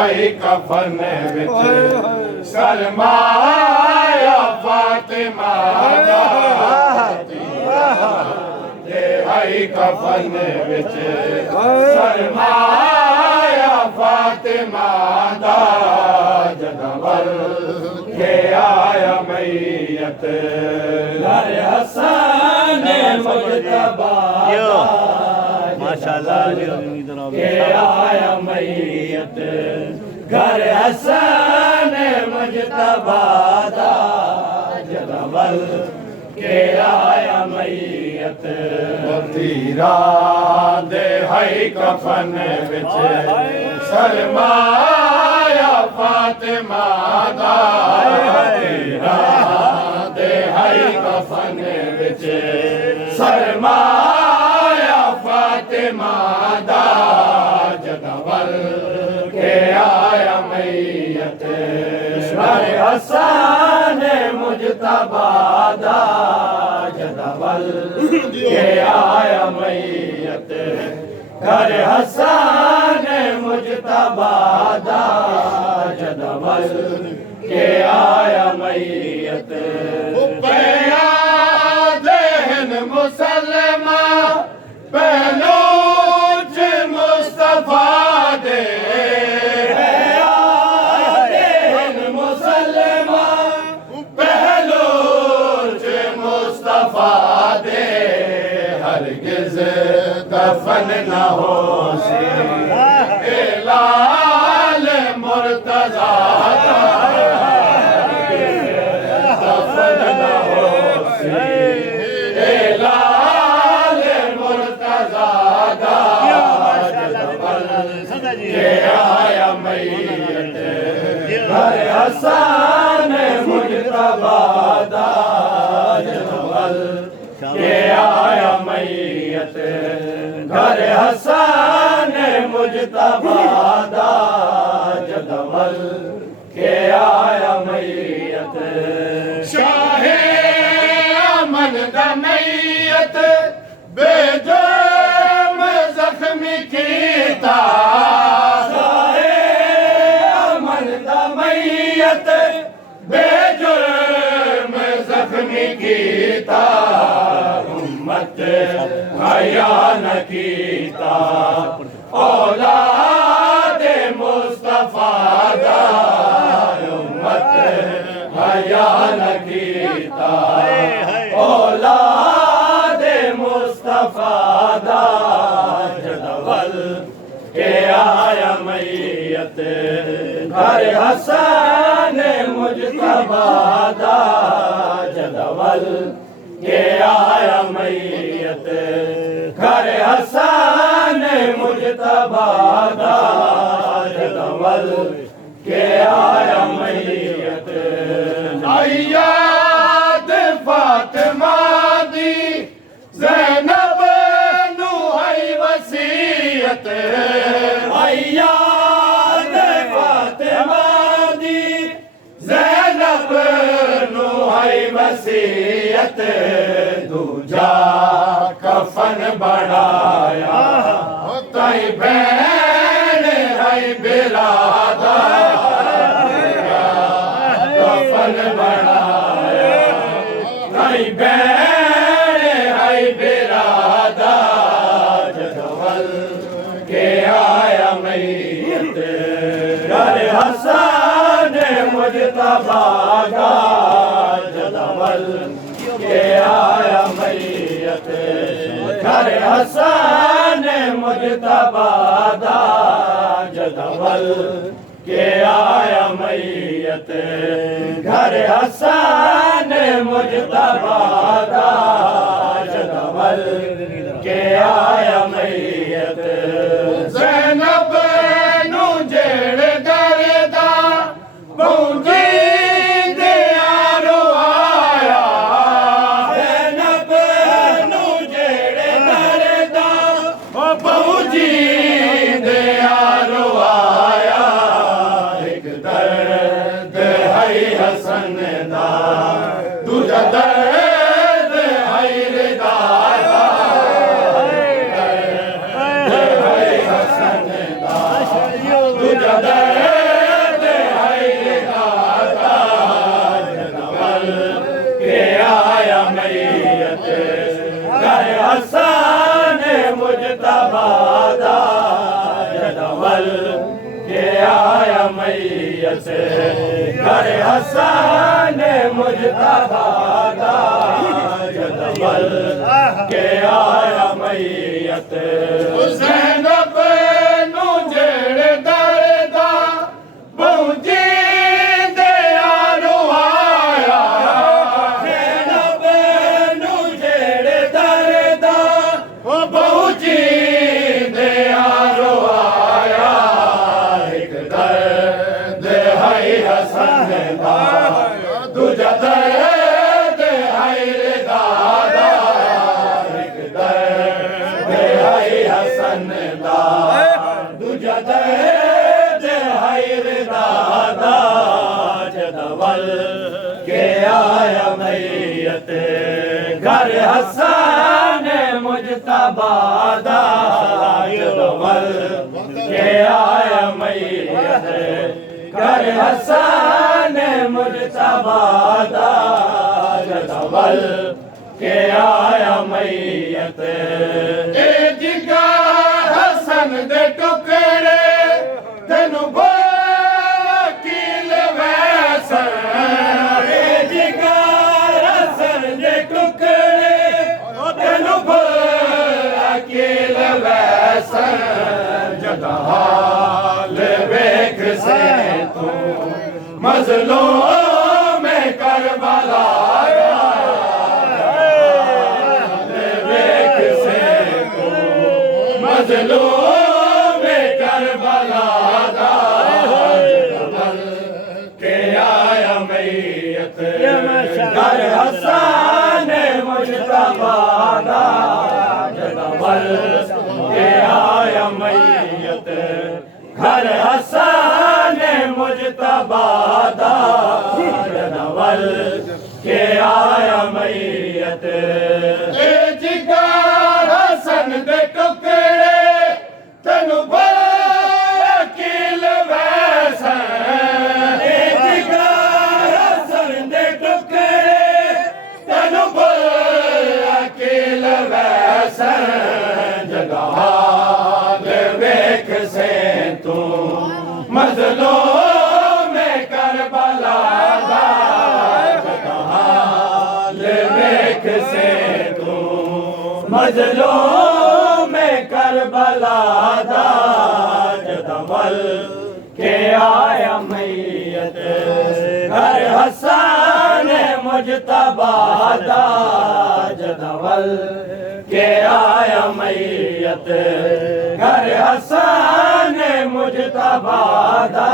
हई कफन विच सरमाया फातिमा दा दे हई कफन विच सरमाया फातिमा दा जदवल के आया मैयत घर हसन मुजतबा माशाल्लाह के आया मैयत घर हसन मुजतबा दा जदवल के आया मैयत तीरा दे हई कफन विच सरमाया फातिमा दा तीरा दे हई कफन विच सरमाया फातिमा दा जदवल के आया मैयत घर हसन मुजतबा दा जदवल के आया मैयत घर हसन मुजतबा दा जदवल के आया मैयत देहन मुसलमा पहलूच मुस्तफा दे देहन मुसलमा पहलूच मुस्तफा दे हरगिज दफन न हो से लाल मुर्तजा दफन न हो से लाल मुर्तजा के आया मैयत घर हसन मुजतबा दा जदवल के आया मैयत घर हसन मुजतबा दा जदवल के आया मैयत शाहे अमन दा मैयत बेजुर्म जख्मी कीता शाहे अमन दा मैयत बेजुर्म जख्मी कीता उम्मत हया न कीता औलाद मुस्तफा दा उम्मत हया न कीता औलाद मुस्तफा दा जदवल के आया मैयत घर हसन मुजतबा दा जदवल के आया मैयत घर हसन मुजतबा दा जदवल के आया मैयत अय्याद फातिमा दी ज़ैनब नू हई वसीयत अय्याद फातिमा दी ज़ैनब नू हई वसीयत दूजा कफन बढ़ाया तई भैन हई बिरादा कफन बढ़ाया तई भैन हई बिरादा जदवल के आया मैयत घर हसन मुजतबा दा जदवल के आया मैयत घर हसन मुजतबा दा जदवल के आया मैयत घर हसन मुजतबा दा जदवल के आया मैयत ज़ैनब नू जेड़ दरदा पहुंची दे आरो आया ज़ैनब नू जेड़ दरदा पहुंची दे आरो आया एक दर्द है हसन दा दूजा दर्द है रिदा दा दर्द है हसन दा दूजा दर्द मैयत घर हसन मुजतबा दा जदवल के आया मैयत ज़ैनब नू जेड़े दरदा पहुंची दे आरो आया ज़ैनब नू जेड़े दरदा पहुंची दे आरो आया एक दर्द है हसन दा दूजा दर्द है रिदा दा एक दर्द है हसन दा दूजा दर्द है रिदा दा जदवल के आया मैयत घर हसन मुजतबा दा जदवल के आया मैयत घर हसन मुजतबा दा जदवल के आया मैयत ए जिगर हसन दे टुकड़े तेनू वकील वैसन ए जिगर हसन दे टुकड़े तेनू वकील वैसन जदा हाल वेख से तू मजलूम में करबला वेख से तू मजलूम में करबला दा जदवल के आया मैयत घर हसन मुजतबा दा जदवल के आया मैयत घर हसन मुजतबा दा जदवल के आया मैयत ए जिगर हसन दे टुकड़े तेनू वकील वैसन ए जिगर हसन दे टुकड़े तेनू वकील वैसन जगह वेख से तू मजलूम में करबला दा हाल वेख से तू मजलूम में करबला दा जदवल के आया मैयत घर हसन मुजतबा दा जदवल के आया मैयत घर हसन मुजतबा दा